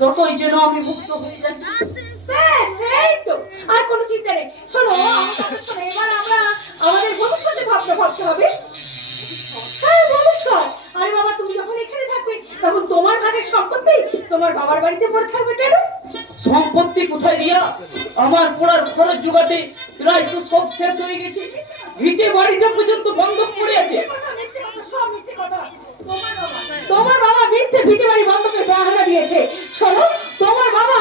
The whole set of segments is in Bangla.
ততই যেন আমি মুক্ত হয়ে যাচ্ছি। ব্যাস এই তো, আর কোনো চিন্তা নেই। শোনো আমার কথা শোনো, এবার আমরা আমাদের ভবিষ্যতে ভাবতে হবে। হ্যাঁ ভবিষ্যৎ। আরে বাবা, তুমি যখন এখানে থাকবে তখন তোমার ভাগের সম্পত্তি তোমার বাবার বাড়িতে পড়ে থাকবে কেন? সম্পত্তি কোথায় রিয়া? আমার পড়ার খরচ জোগাতে প্রায় তো সব শেষ হয়ে গেছে। ভিটে বাড়িটা পর্যন্ত বন্ধক পড়ে আছে। সব মিথ্যে কথা। তোমার বাবা মিথ্যে ভিটে বাড়ি বন্ধকের বাহানা দিয়েছে। শোনো, তোমার বাবা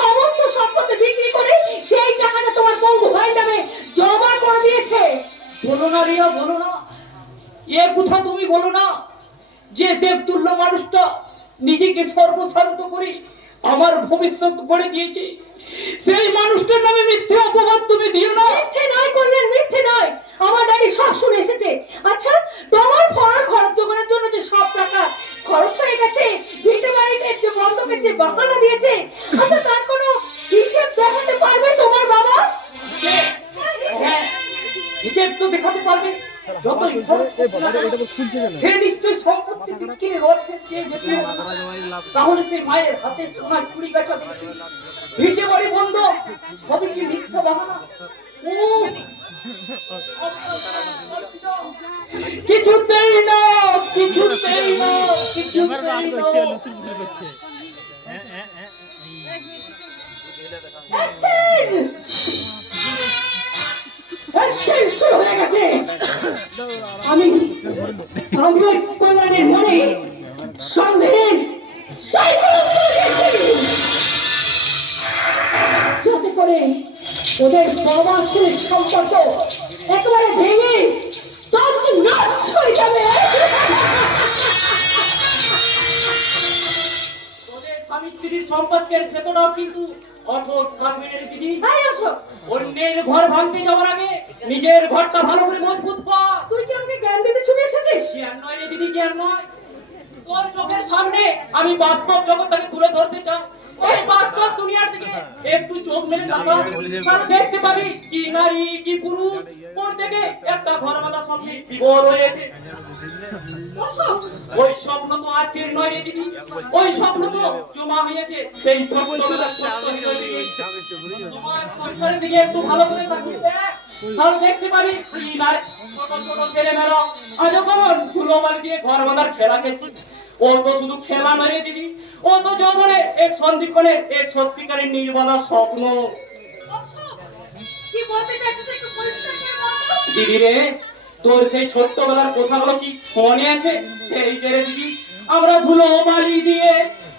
সমস্ত সম্পত্তি বিক্রি করে সেই টাকাটা তোমার পঙ্গু ভাই নামে জমা করে দিয়েছে। বলো না রিয়া, বলো না, এ কথা তুমি বলো না। যে দেবতুল্য মানুষটা নিজেকে সর্বশান্ত করে আমার ভবিষ্যৎ গড়ে দিয়েছে, সেই মানুষটার নামে মিথ্যে অপবাদ তুমি দিও না। মিথ্যে নয় করলেন, মিথ্যে নয়। আমার ড্যাডি সব শুনে এসেছে। আচ্ছা, তোমার পড়ার খরচ জোগানোর জন্য যে সব টাকা খরচ হয়ে গেছে, ভিটে বাড়িতে যে বন্ধকের যে বাহানা দিয়েছে, আচ্ছা তার কোনো হিসেব দেখাতে পারবে তোমার বাবা? হ্যাঁ, হিসেব তো দেখাতে পারবে। যতই খরচ করতে না কেন, সে নিশ্চয়ই সম্পত্তি বিক্রির অর্থে চেয়ে যেতে। তাহলে সেই মায়ের হাতে সোনার চুড়ি গাছা দেখি ভিটে বাড়ি বন্ধ হবে কি মিথ্যা বাহানা? কিছুতেই না, কিছুতেই না, কিছুতেই না। শুরু হয়ে গেছে। আমি ওই কল্যাণের মনে সন্দেহের যাতে করে ওদের বাবা ছেলের সম্পর্ক একেবারে ভেঙে নাচ হয়ে যাবে। ওদের স্বামী স্ত্রীর সম্পর্কের সেতটাও কিন্তু অঠোট থাকবে রে দিদি। তাই আসো, অন্যের ঘর ভাঙতে যাওয়ার আগে নিজের ঘরটা ভালো করে মজবুত কর। তুই কি আমাকে জ্ঞান দিতে চলে এসেছিস? জ্ঞান নয় রে দিদি, জ্ঞান নয়। তোর চোখের সামনে আমি বাস্তব জগৎটাকে তুলে ধরতে চাই। এই বাস্তব দুনিয়ার দিকে একটু চোখ মেলে তাকাও, তাহলে দেখতে পাবি কি নারী কি পুরুষ প্রত্যেকে একটা ঘর বাঁধা স্বপ্নে বিভোর হয়েছে। ওই স্বপ্ন তো আজকের নয় রে দিদি, ওই স্বপ্ন তো জমা হয়েছে সেই ছোটবেলার তোমার সংসারের দিকে একটু ভালো করে তাকিয়ে দেখ, তাহলে দেখতে পাবি কি নারী ছোট ছোট ছেলেমেয়েরা আজ কেমন ধুলোমাল দিয়ে ঘর বাঁধার খেলা খেলছে। ও তো শুধু খেলা নয় রে দিদি, ও তো যৌবনের এক সন্ধিক্ষণের এক সত্যিকারের নির্বাণা স্বপ্ন। কি বলতে চাইছিস একটু পরিষ্কার করে বল। দিদি রে, তোর সেই ছোট্টবেলার কথাগুলো কি মনে আছে? সেই যে রে দিদি, আমরা ধুলো বালি দিয়ে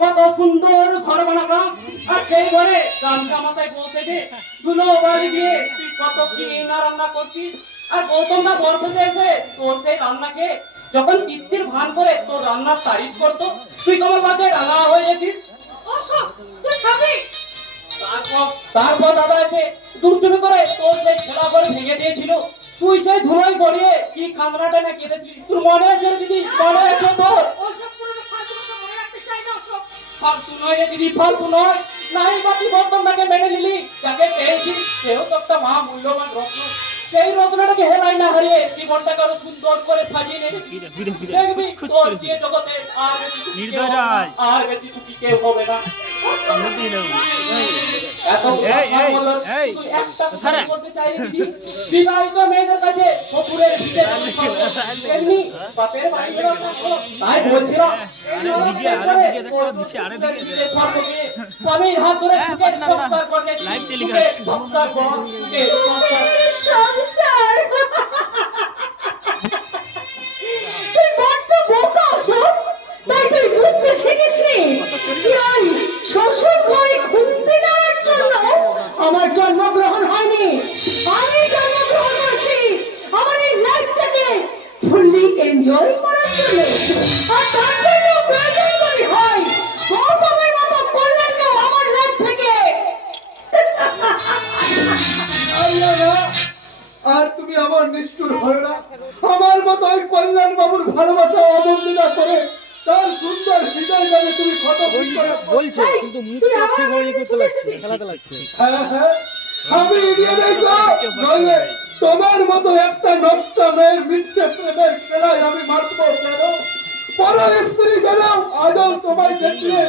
কত সুন্দর ঘর বানাতাম, আর সেই ঘরে গামছা মাথায় বসে যে ধুলো বালি দিয়ে তুই কত কি না রান্না করতিস। আর গৌতম না বর্ষতে এসে তোর সেই রান্নাকে যখন তৃপ্তির ভান করে তোর রান্নার তারিফ করতো, তুই তোমার মাঝে রান্না হয়ে যেতিস। অশোক, তুই খাবি? তারপর দাদা এসে দুষ্টুমি করে তোর সেই খেলা করে ভেঙে দিয়েছিল। তুই সেই ধুলোয় গড়িয়ে কি কান্নাটা না কেঁদেছিস, তোর মনে আছে দিদি? মনে আছে তোর? অশোক, পুরো ফালতু কথা মনে রাখতে চাই না অশোক। ফালতু নয় রে দিদি, ফালতু নয়। নাই বাকি বর্তমানটাকে মেনে নিলি, যাকে পেয়েছিস সেও তো একটা মহা মূল্যবান রত্ন। সেই রত্নটাকে হেলাই না হারিয়ে জীবনটাকে আরো সুন্দর করে সাজিয়ে নেবে। দেখবি তোর যে জগতে আর বেশি সুখী কেউ হবে না। বিবাহিত মেয়েদের কাছে শ্বশুরের ভিটে এমনি বাপের বাড়ি তাই বলছিলাম স্বামীর হাত ধরে সংসার করলে সংসার কর। সংসার তুই বড্ড বোকা অশোক। তাই তুই বুঝতে শিখিসনি যে ওই শ্বশুর ঘরে খুন্তি নেওয়ার জন্য আমার জন্মগ্রহণ হয়নি। আমি জন্মগ্রহণ করেছি আমার এই লাইফটাকে ফুললি এনজয় করার জন্য। আর তার জন্য প্রয়োজন যদি হয় গৌতমের মতো কল্যাণকে আমার লাইফ থেকে। আর তুমি আমার নিষ্ঠুর হলো না। আমার মতো ওই কল্যাণ বাবুর ভালোবাসা অবহেলা করে তার সুন্দর হৃদয় যাবে তুমি ক্ষত বলছে, কিন্তু মুখটা ঠিকভাবে করতে লাগছে, খেলাতে লাগছে। হ্যাঁ হ্যাঁ, আমি এগিয়ে দেখবো, নইলে তোমার মতো একটা নষ্ট মেয়ের মিথ্যে প্রেমের খেলায় আমি মারবো কেন? পর স্ত্রী জানাও আদম তোমায় দেখলে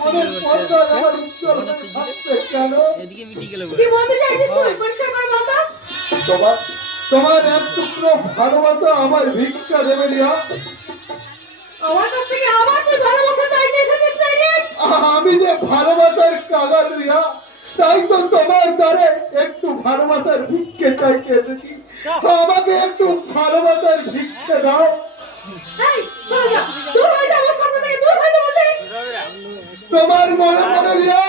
মনের পর্দা আমার উজ্জ্বল হয়ে থাকছে কেন? এদিকে মিটি গেল কি বলতে চাইছিস তুই? পরিষ্কার কর মাথা। তোমার তোমার এক টুকরো ভালোবাসা আমার ভিক্ষা দেবে রিয়া। আমার কাছ থেকে আবার তুই ভালোবাসা চাইতে এসেছিস নাকি? আমি যে ভালোবাসার কাগাল রিয়া, তাই তো তোমার দ্বারে একটু ভালোবাসার ভিক্ষে চাইতে এসেছি। আমাকে একটু ভালোবাসার ভিক্ষে দাও। এই, সরে যা। দূর হয়ে যা আমার সামনে থেকে, দূর হয়ে যা বলছি। তোমার মনে মনে রিয়া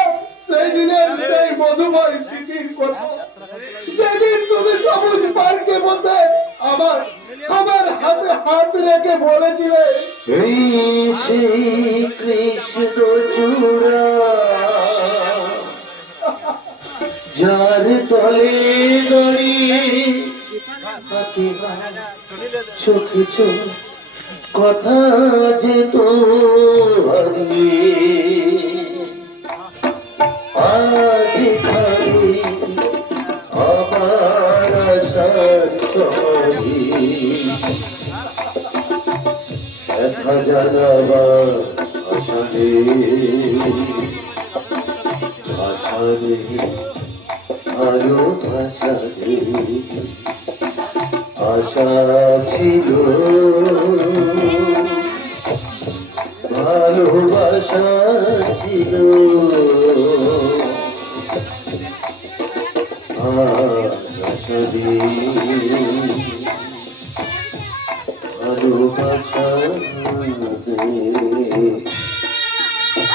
সেই দিনের সেই মধুময় স্মৃতির কথা, যেদিন তুমি সবুজ পার্কে বসে আমার আমার হাতে হাত রেখে বলেছিলে, এই সেই কৃষ্ণ চূড়া যার তলে দাঁড়িয়ে চোখে চোখ কথা যে তো হারিয়ে আজ খালি আমার আশার তরে দেখা জানাবার আশারে আশারে আরো ভাষারে আশা ছিল ভালোবাসা ছিল আশারে ভালোবাসা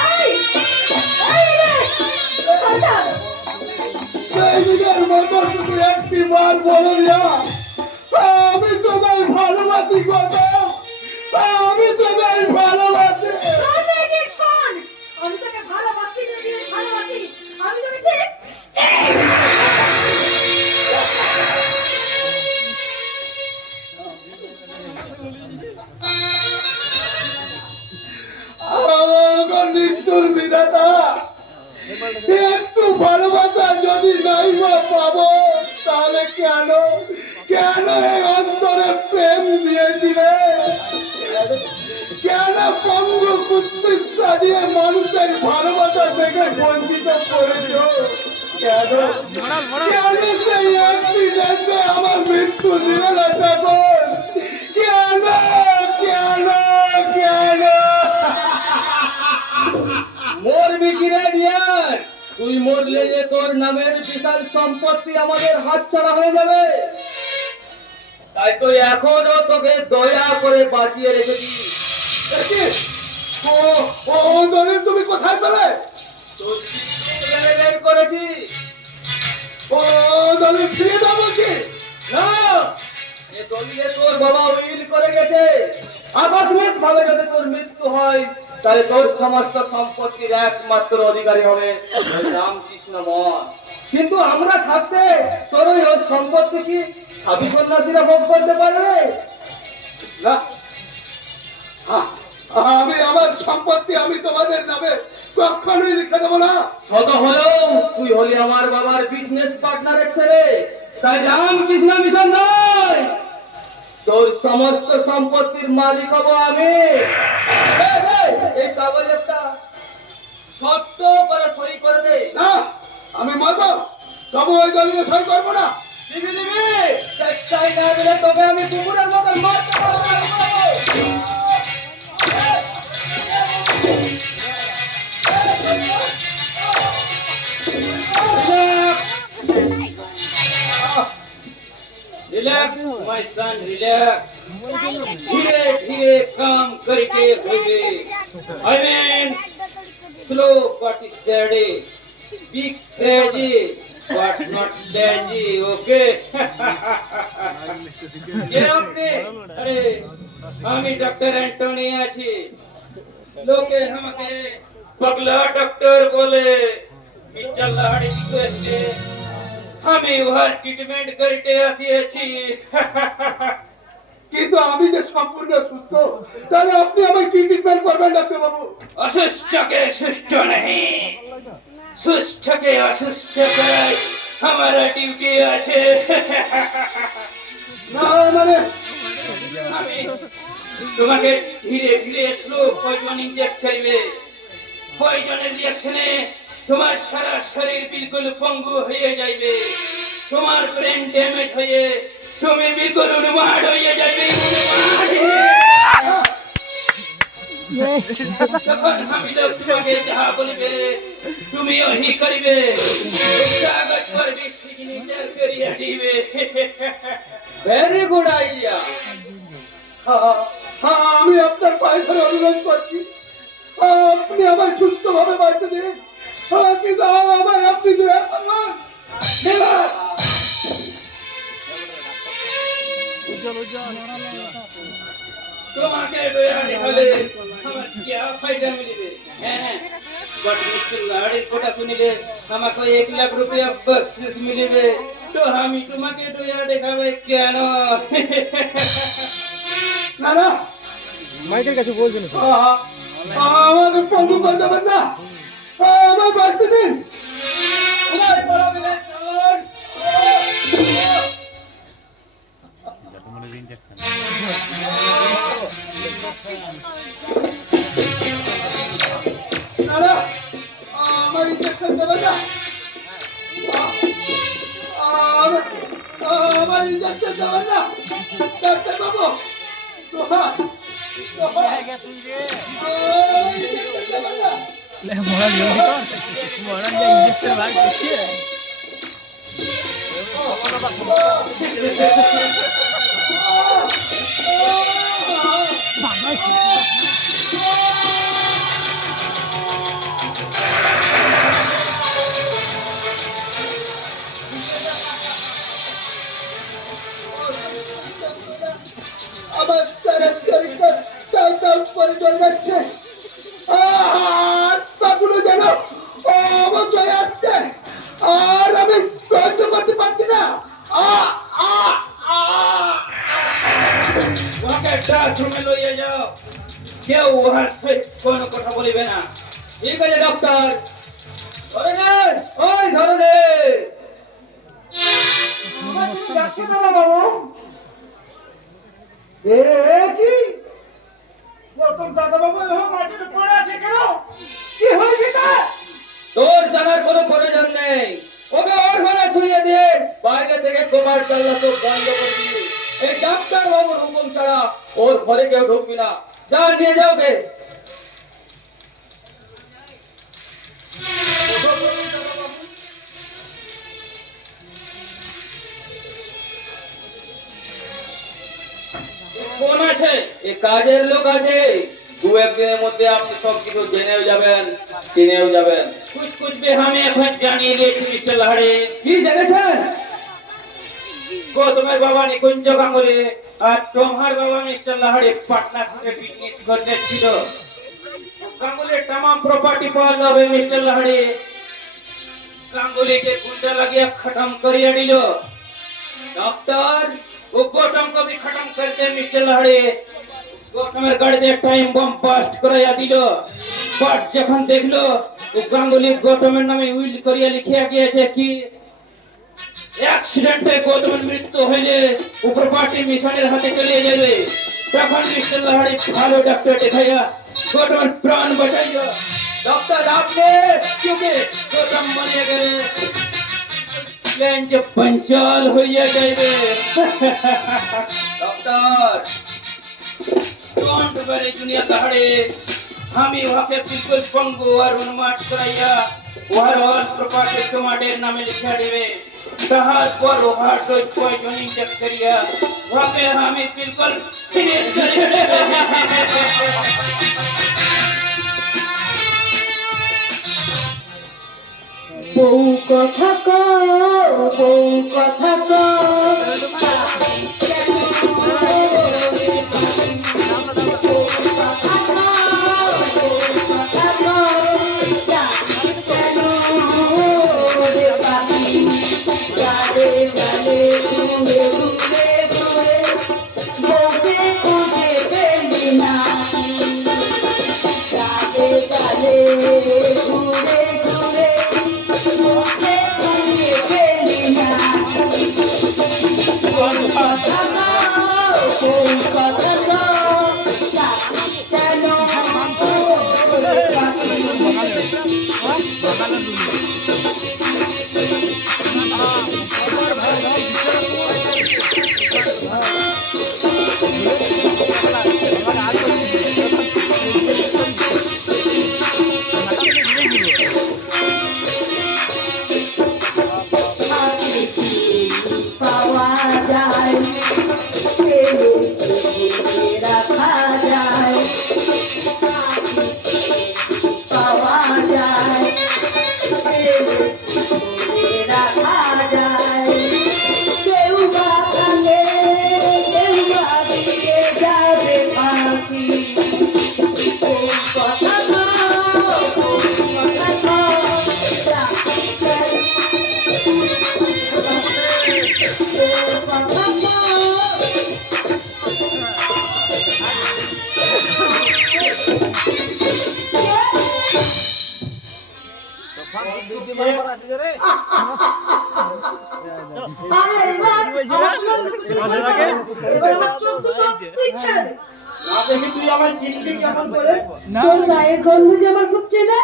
এই, এই রে, আচ্ছা। সেই দিনের মতো শুধু একটি বার বলো রিয়া, আমি তোমায় ভালোবাসি কথা, আমি তোমায় ভালোবাসি। শোন দেখি, শোন। আমি তোকে ভালোবাসি, যদি ভালোবাসিস, আমি তোকে ঠিক আমার মৃত্যুর বিধাতা, একটু ভালোবাসা যদি নাই বা পাবো, তাহলে কেন কেন এই অন্তরে প্রেম দিয়েছিলে? কেন পঙ্গু কুৎসিত সাজিয়ে মানুষের ভালোবাসা থেকে বঞ্চিত করেছ? কেন কেন সেই অ্যাক্সিডেন্টে আমার মৃত্যু দিলে না তখন? কেন কেন কেন? মরবি কিরে ডিয়ার? তুই মরলে যে তোর নামের বিশাল সম্পত্তি আমাদের হাতছাড়া হয়ে যাবে, তাই তো এখনো তোকে দয়া করে বাঁচিয়ে রেখেছি। ও ও দলিল তুমি কোথায় পেলে? তোর চিঠি বের করেছি। ও দলিল ফিরিয়ে দাও বলছি। না, এ দলিলে তোর বাবা উইল করে গেছে, আকস্মিক ভাবে যদি তোর মৃত্যু হয় তাহলে তোর সমস্ত সম্পত্তির একমাত্র অধিকারী হবে ওই রামকৃষ্ণ মঠ। কিন্তু আমরা থাকতে তোর ওই সম্পত্তি কি সাধু সন্ন্যাসীরা ভোগ করতে পারবে? না, আমি আমার সম্পত্তি আমি তোমাদের নামে কখনোই লিখে দেবো না। শত হলেও তুই হলি আমার বাবার বিজনেস পার্টনারের ছেলে, তাই রামকৃষ্ণ মিশন নয়, তোর সমস্ত সম্পত্তির মালিক হব আমি। এই কাগজ একটা শক্ত করে সই করে দে। না, আমি মরবো, তবু ওই দলিলে সই করবো না। দিবি দিবি, চাই না দিলে তোকে আমি কুকুরের মতো মারতে পারবো। Relax my son, relax. धीरे धीरे काम करके होगे। I mean slow but steady. Be crazy but not lazy. Okay? কে আপনি? আরে আমি ডক্টর অ্যান্টনি আছি। লোকে আমাকে পাগলা ডক্টর বলে। মিস্টার লাহারি রিকোয়েস্টে আমি উহার ট্রিটমেন্ট করতে আসিয়েছি। কিন্তু আমি যে সম্পূর্ণ সুস্থ, তাহলে আপনি আমায় কি ট্রিটমেন্ট করবেন ডাক্তার বাবু? অসুস্থকে সুস্থ नहीं, সুস্থকে অসুস্থ করাই हमारा ডিউটি আছে। না মানে আমি তোমাকে ধীরে ধীরে স্লো পয়জন ইনজেক্ট করবে। পয়জনের রিঅ্যাকশনে তোমার সারা শরীর বিলকুল পঙ্গু হয়ে যাবে, তোমার ব্রেন ড্যামেজ হয়ে তুমি বিলকুল উন্মাদ হয়ে যাবে। তখন আমি লোক তোমাকে যাহা বলিবে তুমি ওহি করিবে, কাগজ पर भी সিগনেচার করিয়া দিবে। Very good idea. আমি আপনার পায়ে ধরে অনুরোধ করছি, আপনি আমার সুস্থভাবে বাড়িতে দিন, কিন্তু আমায় আপনি দয়া করুন। তোমাকে দয়া দেখালে আমার কি ফায়দা মিলবে? হ্যাঁ, बट मुश्किल लाड़ी कोटा सुनिले আমাকে 1 লাখ রুপিয়া বকশিশ মিলবে, তো আমি তোমাকে দয়া দেখাবে কেন? না না, মাইকের কাছে বলছেন আমাকে পঙ্গু করে দেবেন না, আমার বাড়িতে দিন। তোমার বড় মিলে চল। না না, আমার ইঞ্জেকশন দেবেন না, আমার ইঞ্জেকশন দেবেন না ডাক্তার বাবু। ইঞ্জেকশন বার করছে। আমার সারা শরীরটা টান টান করে চলে যাচ্ছে, পাগুলো যেন অবচয় আসছে, আর আমি সহ্য করতে পারছি না। ওকে বাথরুমে লইয়ে যাও, কেউ ওহার সহিত কোনো কথা বলিবে না। ঠিক আছে ডাক্তার? ধরনের ওই ধরনের বাবু দেখি প্রথম দাদা বাবু মাটিতে পড়ে আছে কেন? কি হয়েছে তার? তোর জানার কোনো প্রয়োজন নেই, ওকে ওর ঘরে ছুঁয়ে দিয়ে বাইরে থেকে কোমার চাল্লা তো বন্ধ করবি। এই ডাক্তার বাবুর হুকুম ছাড়া ওর ঘরে কেউ ঢুকবি না, যা নিয়ে যাও গে। কোন আছে? এ কাজের লোক আছে, 2-1 দিনের মধ্যে আপনি সবকিছু জেনেও যাবেন, চিনেও যাবেন। কুছ কুছ भी हमें এখন জানিয়ে দিয়েছি মিস্টার লাহাড়ে। কি জেনেছেন? গৌতমের বাবা নিকুঞ্জ গাঙ্গুলি আর তোমার বাবা মিস্টার লাহাড়ে পার্টনারশিপে বিজনেস করতে ছিল। গাঙ্গুলির तमाम प्रॉपर्टी পাওয়া যাবে মিস্টার লাহাড়ে। গাঙ্গুলিকে গুন্ডা লাগিয়ে খতম করিয়ে দিল। डॉक्टर वो गौतम को भी खत्म करते मिस्टर लहड़े। गौतमेर गाड़ीते टाइम बम ब्लास्ट कराया दिल, বাট যখন দেখলো ও গাঙ্গুলি গৌতমের নামে উইল করিয়া লিখিয়া গিয়েছে কি অ্যাক্সিডেন্টে গৌতমের মৃত্যু হইলে ও প্রপার্টি মিশনের হাতে চলে যাবে, তখন মিস্টার লাহাড়ি ভালো ডাক্তার দেখাইয়া গৌতমের প্রাণ বাঁচাইল। डॉक्टर आपने क्योंकि गौतम मरे गए প্লেন যে পঞ্চাল হইয়া যাইবে। ডক্টর ডোন্ট ওয়ারি জুনিয়র লাহাড়ে, আমি ওকে বিলকুল পঙ্গু আর উন্মাদ করাইয়া ওহার অল প্রপার্টি তোমাদের নামে লিখা দেবে। তাহার পর ওহার ডোজ পয়জনিং চেক করিয়া ওকে আমি বিলকুল ফিনিশ করিয়া দেবে। বউ কথা কও, বউ কথা কও, আরে এবার এবার আমার চোখ দুটো তুই ছেড়ে দে। না দেখি তুই আমার চিনলি কেমন করে? তোর গায়ের গন্ধ যে আমার খুব চেনা।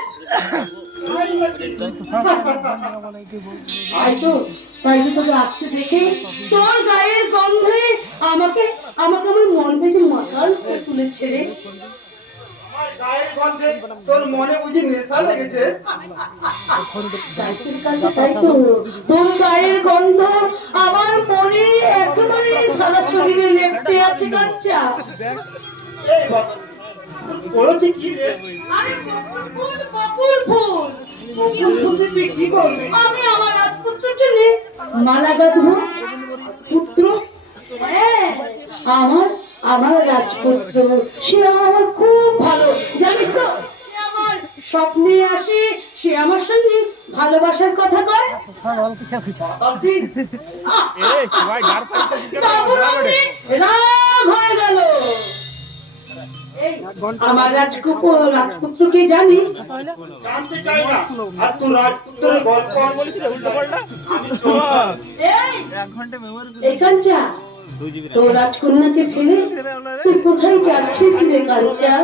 তাই তো তোকে আসতে দেখে তোর গায়ের গন্ধে আমাকে আমাকে আমার মনটা যে মাতাল করে তুলেছে রে। আমার গায়ের গন্ধে তোর মনে বুঝি নেশা লেগেছে? তাই তো তোর গায়ের গন্ধ আমার মনে একেবারে সারা শরীরে লেপটে আছে কাচ্চা। এই বাবা, বলেছি কি রে? আরে বকুল ফুল, বকুল ফুল। বকুল ফুল তুই কি করবি? আমি আমার রাজপুত্রের জন্য মালা গাঁথবো। পুত্র, হ্যাঁ, আমার রাজপুত্র, সে আমার খুব ভালো, জানিস তো? সে আমার স্বপ্নে আসে, সে আমার সঙ্গে ভালোবাসার কথা কয়। বাবু রামজি রাগ হয়ে গেল। এই, আমার রাজপুত্রকে জানিস? জানতে চাই না। আর তুই রাজপুত্রের গল্প এই কাঞ্চা, তোর রাজকন্যাকে ফেলে তুই কোথায় যাচ্ছিস রে কাঞ্চা?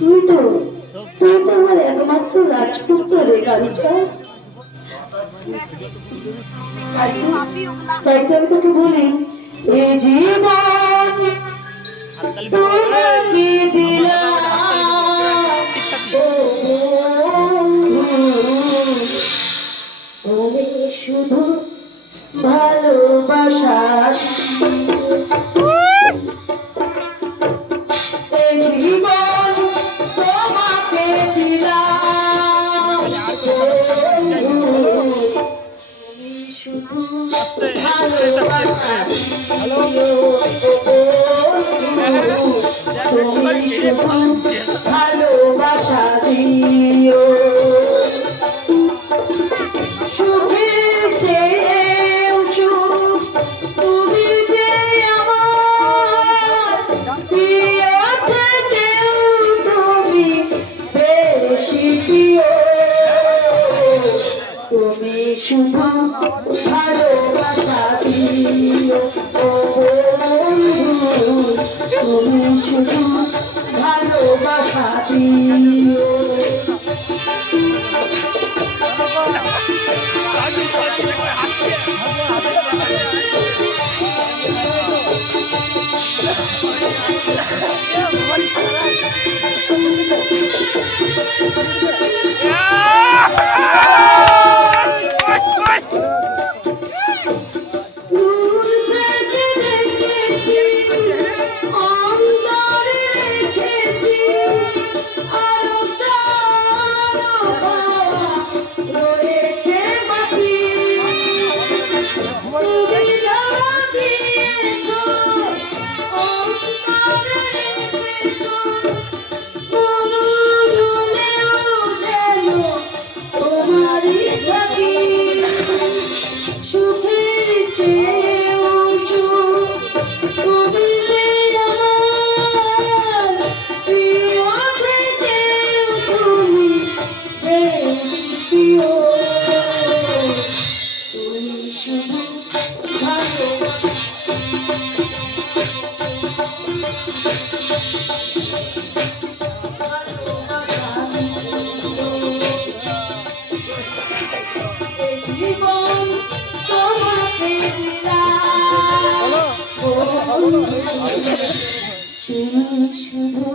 তুই তো আমার একমাত্র রাজপুত্র রে কাঞ্চা। তাই তো আমি তোকে বলি, এ জীবন তোমাকে দিলাম, ও তুমি শুধু ভালোবাসা, এ জীবন তোমাকে দিলাম, তুমি শুধু ভালোবাসা দিও, তুমি শুধু ভালোবাসা দিও। সুখের চেয়েও সুখ তুমি যে আমার, প্রিয় থেকেও তুমি বেশি প্রিয়, তুমি শুধু ভালোবাসা দিও, ও বন্ধু, তুমি শুধু ভালোবাসা দিও। দূর থেকে দেখেছি, অন্তরে রেখেছি, আলোটা রয়েছে বাকি। তুমি যা দিয়েছ, অন্তরে রেখেছ, মনোরমেও যেন তোমারই থাকি। সুখের চেয়েও সুখ তুমি যে আমার, প্রিয় থেকেও তুমি বেশি প্রিয়, তুমি শুধু ভালোবাসা। এই জীবন তোমাকে দিলাম, ও তুমি শুধু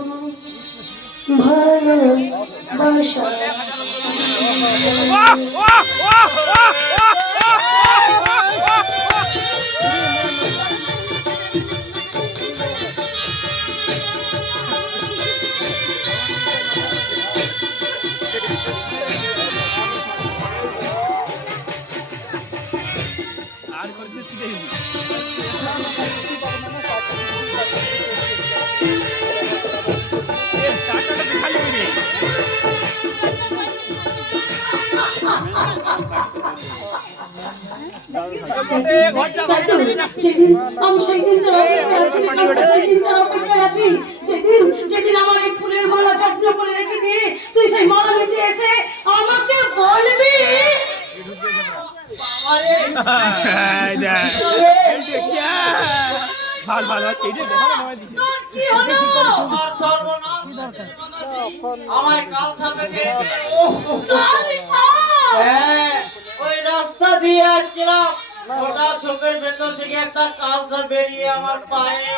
ভালোবাসা। যেদিন আমি সেই দিন অপেক্ষায় আছি সেই দিন অপেক্ষায় আছি যেদিন যেদিন আমার এই ফুলের মালা যত্ন করে রেখে দিয়ে তুই সেই মালা নিতে এসে আমাকে বলবি তোর কি হলো? আর সর্বনাশ আমায় কাল ছাপে কালিসা! হ্যাঁ, ওই রাস্তা দিয়ে আসছিলাম, ওটা চোখের ভেতর থেকে একটা কালসার বেরিয়ে আমার পায়ে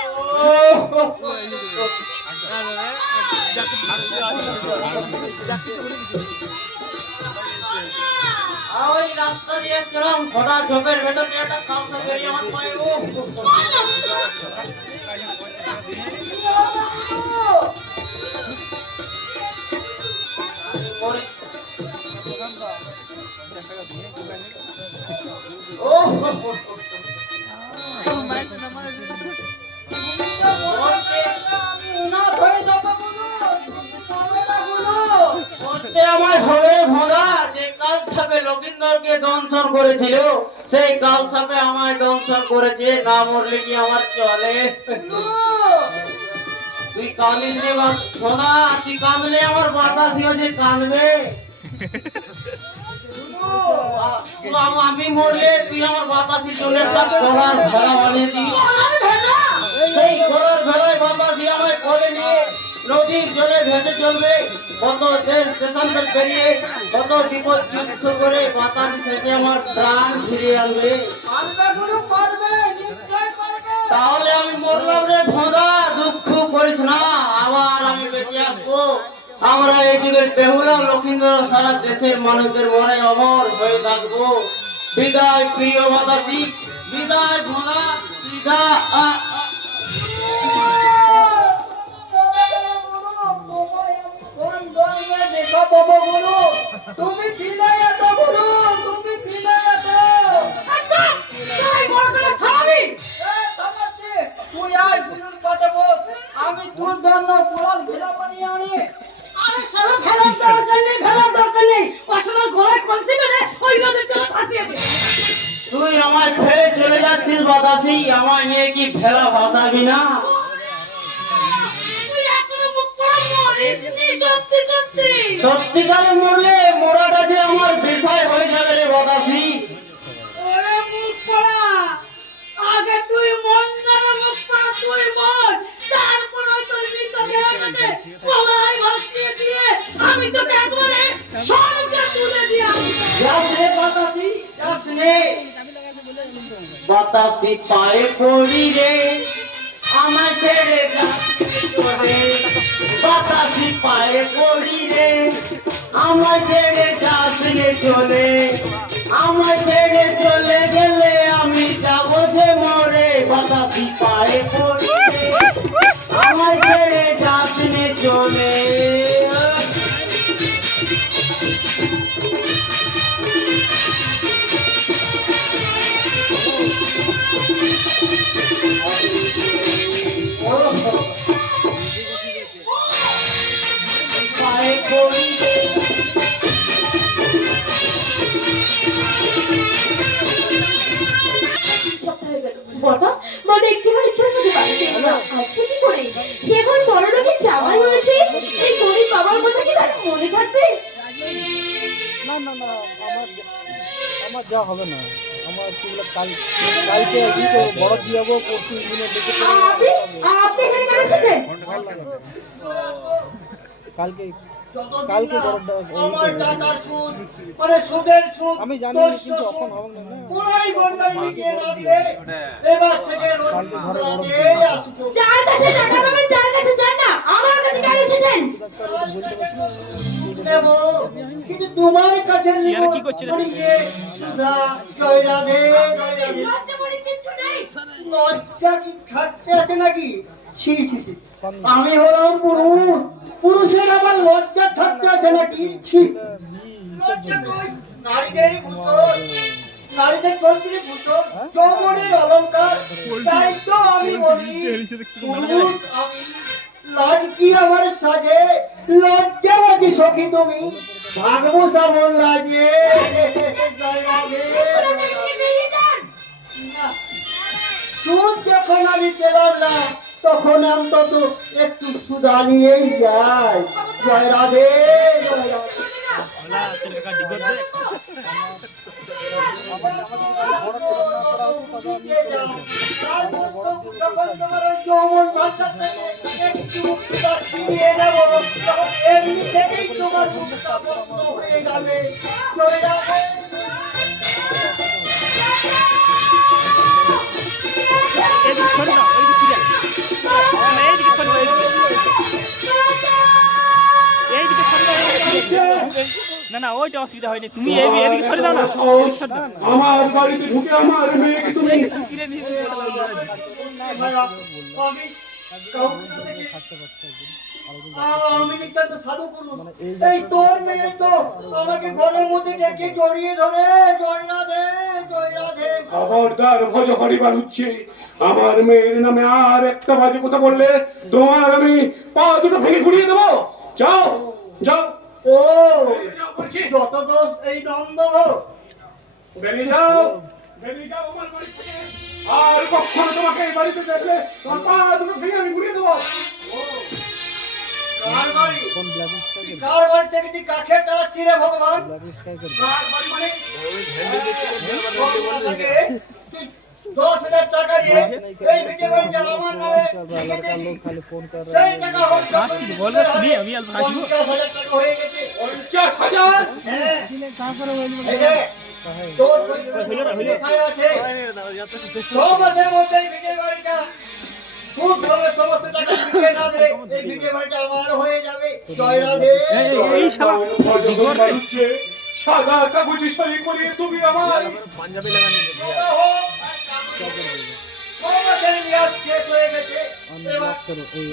ওই রাস্তা দিয়ে আসছিলাম, ওটা চোখের ভেতর থেকে একটা কালসার বেরিয়ে আমার পায়ে আমার হবে ভোলা যে কাল ছাপে লক্ষিন্দরকে দংশন করেছিল, সেই কাল ছাপে আমায় দংশন করেছে। না মরলে কি আমার চলে? তুই কাঁদিস রে ভোলা, তুই কাঁদলে আমার বাতাস যে কাঁদবে। আমি মরলে তুই আমার বাতাসি চলে একটা ঘোড়ার ভেড়া বানিয়ে দিই। সেই ঘোড়ার ভেড়ায় বাতাসি আমায় করে নিয়ে নদীর জলে ভেসে চলবে। কত দেশ দেশান্তর পেরিয়ে কত বিপদ যুদ্ধ করে বাতাস শেষে আমার প্রাণ ফিরিয়ে আনবে। তাহলে আমি মরলাম রে ভোঁদা, দুঃখ করিস না, আবার আমি বেঁচে আসবো। আমরা এই যুগের বেহুলা লক্ষিন্দর সারা দেশের মানুষদের মনে অমর হয়ে থাকবো। বিদায় প্রিয় বাতাসি, বিদায় ভোঁদা, বিদায়। তুমি ফিরে এসো গুরু, তুমি ফিরে এসো। তুই আয় গুরুর কথা বল, আমি তোর জন্য পুরান ভেলা বানিয়ে আনি। আরে সারা ফেলার দরকার নেই পাশার গলায় কলসি মেরে ওই নদীর জলে ভাসিয়ে দে। তুই আমায় ফেলে চলে যাচ্ছিস বাতাসি, আমায় নিয়ে কি ভেলা ভাসাবি না? তুই এখনো মুখ পোড়া মরিসনি, সত্যি সত্যি। সত্যিকারে মরলে মোড়াটা যে আমার বৃথায় হয়ে যাবে রে বাতাসি। ওরে মুখ পোড়া, আগে তুই মন না মুখ পোড়া, তুই মন, তারপর তোর মৃত দেহটাকে গলায় ভাসিয়ে দিয়ে আমি তোকে একবারে স্বর্গে তুলে দিয়ে যাস রে বাতাসি, যাস রে। বাতাসি পায়ে পড়ি রে, আমায় ছেড়ে যাস রে। বাতাসি পায়ে পড়ি রে, আমায় ছেড়ে যাস রে চলে। আমায় ছেড়ে চলে গেলে আমি যাবো যে মরে। বাতাসি পায়ে পড়ি রে, আমায় ছেড়ে যাস রে চলে। পায়ে পড়ি রে। বটা বড় একটুখানি ছোট বাড়িতে আজকে কি করে সে এখন বড় লোকের জামাই হয়েছে, এই গরিব বাবার কথা কি তার মনে থাকবে? না না না, আমার যা হবে না, আমার সেগুলো কালকে কি করবো, বড় দিয়ে যাবো, পরশু দিনে ডেকে আপনি আপনি এখানে কেন এসেছেন? কালকে কালকে আমার দাদার সুদ, মানে সুদের সুদ, আমি জানি তোর কিন্তু সুদ, এখন হবে না না। পুরাই বন্ধাই মিটিয়ে রাখবে। এবার থেকে রোজ রাতেই আসছো। যার কাছে টাকা পাবেন তার কাছে যান না, আমার কাছে কেন এসেছেন? নেবো, কিন্তু তোমার কাছে নিবো। মানে ইয়ে, সুধা, জয় রাধে, জয় রাধে। লজ্জা বলে কিচ্ছু নেই। লজ্জা কি থাকতে আছে নাকি? ছি ছি ছি। আমি হলাম পুরুষ, পুরুষের আবার লজ্জা থাকতে আছে নাকি? ছি। লজ্জা তো ওই নারীদেরই ভূষণ, নারীদের চরিত্রে ভূষণ, যৌবনের অলংকার। তাই তো আমি বলি পুরুষ আমি, লাজ কি আমার সাজে, লজ্জাবাদী সখী তুমি, ভাগবো শ্রাবণ লাগে। জয় রাধে। বেরিয়ে যাও। আমি পেলাম না, তখন অন্তত একটু সুদা নিয়েই যাই। জয় রাধে, জয় রাধে। যখন তোমার ওই যৌবন ভাষা থেকে একটু সুদা ছিনিয়ে নেব, তখন এমনি থেকেই তোমার মুখটা বন্ধ হয়ে যাবে। জয় রাধে। এইদিকে সরে দাও, এইদিকে ফিরে এইদিকে সরে দাও, এইদিকে সরে দাও, না না ওইটা অসুবিধা হয়নি, তুমি এদিকে সরে দাও না, এদিকে সরে দাও। আমার বাড়িতে ঢুকে আমার মেয়েকে তুমি ফিরে নিয়ে আমি নিতান্ত সাধু করুন, এই তোর মেয়ে তো আমাকে ঘরের মধ্যে ডেকে জড়িয়ে ধরে জয় রাধে, জয় রাধে। খবরদার ভজ হরিবার উঠছে, আমার মেয়ের নামে আর একটা বাজে কথা বললে তোমার আমি পা দুটো ভেঙে ঘুরিয়ে দেবো। যাও যাও, ও যাও বলছি। যত দোষ এই নন্দ, বেরিয়ে যাও, বেরিয়ে যাও আমার বাড়ি থেকে। আর কখনো তোমাকে এই বাড়িতে দেখলে তোমার পা দুটো ভেঙে আমি ঘুরিয়ে দেবো। কার বাড়ি? কোন ব্ল্যাক স্টাইল কার বাড়ি থেকে তুই কাকে চালাচ্ছি রে ভগবান? ব্ল্যাক স্টাইল আর বাড়ি মানে তুই 10,000 টাকা দিয়ে এই ভিটে বাড়িটা আমার নামে লিখে लोग खाली फोन कर रहे সেই টাকা হল হাসছি, বলবে শুনি, আমি অল্প হাসবো। 50,000 টাকা হয়ে গেছে। 50,000। হ্যাঁ, हैं कहां पर है এই যে, তোর হইলো না, হইলো। কোথায় আছে? 6 মাসের মধ্যে এই ভিটে বাড়িটা খুব ভাবে সমস্ত টাকা দিয়ে না দিলে এই ভিটে বাড়িটা আমার হয়ে যাবে। জয় রাধে। এই শালা সাদা কাগজে সই করিয়ে তুমি আমার পাঞ্জাবি লাগানি 6 মাসের মেয়াদ শেষ হয়ে গেছে। এবার करो